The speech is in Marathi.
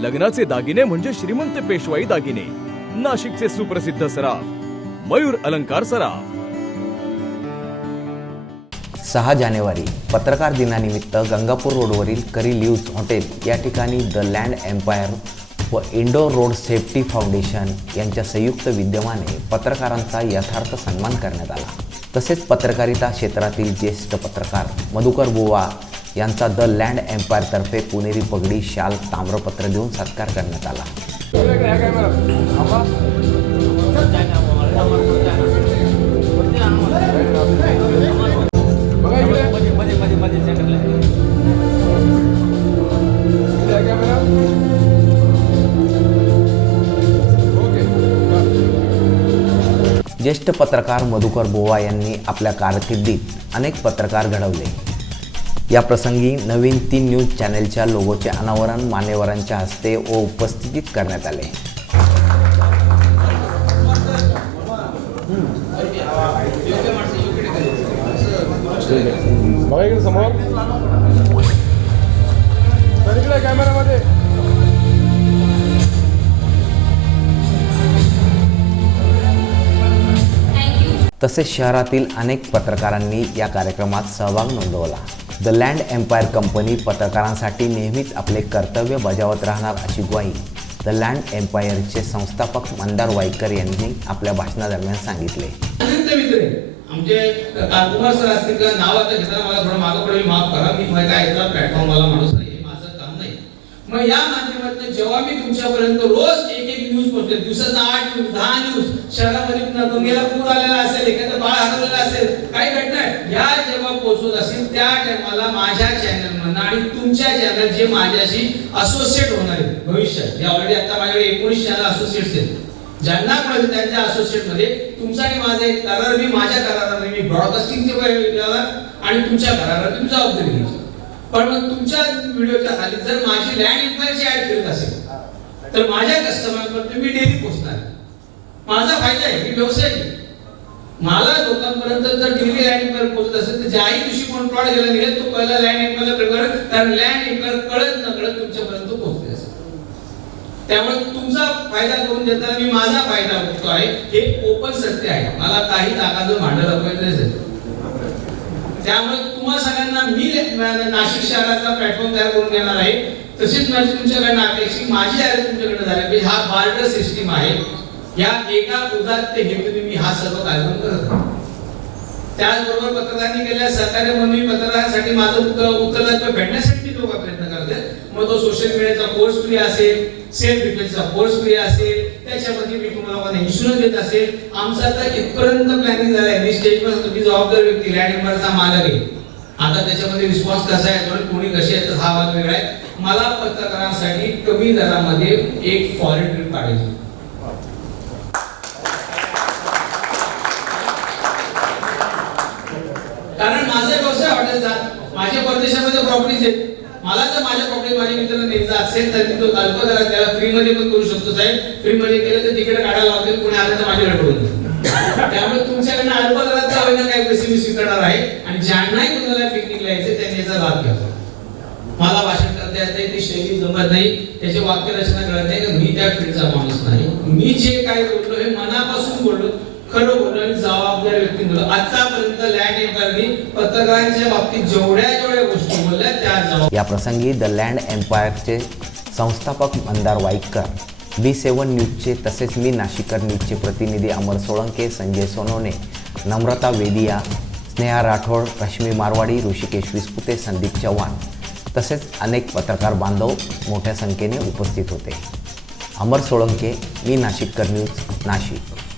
लग्नाचे दागिने म्हणजे श्रीमंत पेशवाई दागिने. नाशिकचे सुप्रसिद्ध सराफ मयूर अलंकार सराफ. 6 जानेवारी पत्रकार दिनानिमित्त गंगापूर रोडवरील करी लिव्ज हॉटेल या ठिकाणी द लँड एम्पायर व इंडोर रोड सेफ्टी फाउंडेशन यांच्या संयुक्त विद्यमाने पत्रकारांचा यथार्थ सन्मान करण्यात आला. तसेच पत्रकारिता क्षेत्रातील ज्येष्ठ पत्रकार मधुकर बुवा यांचा द लँड एम्पायरतर्फे पुणेरी पगडी, शाल, ताम्रपत्र देऊन सत्कार करण्यात आला. ज्येष्ठ पत्रकार मधुकर बुवा यांनी आपल्या कारकिर्दीत अनेक पत्रकार घडवले. या प्रसंगी नवीन 3 न्यूज चॅनेलच्या लोगोचे अनावरण मान्यवरांच्या हस्ते व उपस्थितीत करण्यात आले. तसेच शहरातील अनेक पत्रकारांनी या कार्यक्रमात सहभाग नोंदवला. द लँड एम्पायर कंपनी पत्रकारांसाठी नेहमीच आपले कर्तव्य बजावत राहणार अशी ग्वाही द लँड एम्पायरचे संस्थापक मंदार वाईकर यांनी आपल्या भाषणादरम्यान सांगितले. आमचे कुमार सर असतील का नाव आता घेताना मला थोडं मागं पडेल, माफ करा, मी काय याचा प्लॅटफॉर्मवाला माणूस नाही, हे माझं काम नाही. मग या माध्यमातून जेव्हा मी तुमच्यापर्यंत रोज एक न्यूज पोहोचते, दिवसात 8 न्यूज 10 न्यूज, शहरामध्ये गंगेला पूर आलेला असेल, एखादं बाळ हरवलेलं असेल, काही घटना या जेव्हा पोहोचत असेल त्या टायमाला माझ्या चॅनल मधून आणि तुमच्या चॅनल जे माझ्याशी असोसिएट होणार आहेत भविष्यात, ऑलरेडी आता माझ्याकडे 19 चॅनल असोसिएट्स आहेत, ज्यांना कळलं त्यांच्या असोसिएट मध्ये तुमचा आणि माझा एक करार, मी माझ्या कराराने मी ब्रॉडकास्टिंगचे आणि तुमच्या कराराने तुम्ही जबाबदारी घ्यायची. पण मग तुमच्या व्हिडिओच्या खाली जर माझी लँड एम्पायरची ऍड करत असेल तर माझ्या कस्टमरपर्यंत मी डेली पोहोचणार. माझा फायदा आहे, मी व्यवसाय आहे. मला लोकांपर्यंत जर डेली लँड एम्पायर पोहोचत असेल तर ज्याही दिवशी कोण प्रॉड गेला निघेल तो पहिला लँड एम्पायरला प्रेफर, कारण लँड एम्पायर कळत न कळत तुमच्यापर्यंत पोहोचते असेल. त्यामुळे तुमचा फायदा करून देताना मी माझा फायदा बघतो आहे, हे ओपन सत्य आहे. मला काही ताकद भांडण रखवायचं. त्यामुळे तुम्हा सगळ्यांना मी नाशिक शहराचा प्लॅटफॉर्म तयार करून देणार आहे. तसेच माझी तुमच्याकडनं अपेक्षा माझी आहे तुमच्याकडे झाली, हा बार्टर सिस्टीम आहे. या एका उदात्त हेतूने मी हा सर्व कार्यक्रम करत आहे. त्याचबरोबर पत्रकारांनी केलेल्या सहकार्य म्हणून मी पत्रकारांसाठी माझं उत्तरदायित्व भेटण्यासाठी मी लोक प्रयत्न करते. मग तो सोशल मीडियाचा कोर्स फ्री असेल, सेल्फ डिफेन्सचा कोर्स फ्री असेल, त्याच्यामध्ये मी तुम्हाला इन्शुरन्स देत असेल. आमचं आता इथपर्यंत प्लॅनिंग झालंय. मी स्टेजवर तुम्ही जबाबदार व्यक्ती लँड एम्पायरचा मालक आहे. आता त्याच्यामध्ये रिस्पॉन्स कसा आहे आणि कोणी कशी आहे हा भाग वेगळा आहे. मला पत्रकारांसाठी कमी दरामध्ये एक फॉरेन ट्रिप काढायची. कारण माझा व्यवसाय हॉटेलचा, माझ्या परदेशामध्ये प्रॉपर्टीज आहेत. मला जर माझ्या प्रॉपर्टी माझ्या मित्रांना द्यायचा असेल तर मी तो अल्पदरात त्याला फ्री मध्ये पण करू शकतो साहेब. फ्री मध्ये केलं तर तिकडे काढायला लावतील, कोणी आलं तर माझ्याकडे पडून. त्यामुळे तुमच्याकडनं अल्पदरात होईना काही पैसे मी स्वीकारणार आहे आणि ज्यांनाही तुम्हाला पिकनिकला यायचे त्यांनी याचा लाभ घ्यावा. मला भाषण करता येत नाही, ती शैली जमत नाही, त्याची वाक्यरचना कळत नाही, की मी त्या फील्डचा माणूस नाही. मी जे काय बोललो हे मनापासून बोललो, खरं बोललो आणि जबाबदार व्यक्ती बोललो. आतापर्यंत लँड एम्पायरनी पत्रकारांच्या बाबतीत जेवढ्या गोष्टी बोलल्या त्या. या प्रसंगी द लँड एम्पायरचे संस्थापक मंदार वाईकर, B7 न्यूजचे तसेच मी नाशिकर न्यूजचे प्रतिनिधी अमर सोळंके, संजय सोनवणे, नम्रता वेदिया, स्नेहा राठोड, रश्मी मारवाडी, ऋषिकेश विस्पुते, संदीप चव्हाण तसेच अनेक पत्रकार बांधव मोठ्या संख्येने उपस्थित होते. अमर सोळंके, मी नाशिकर न्यूज, नाशिक.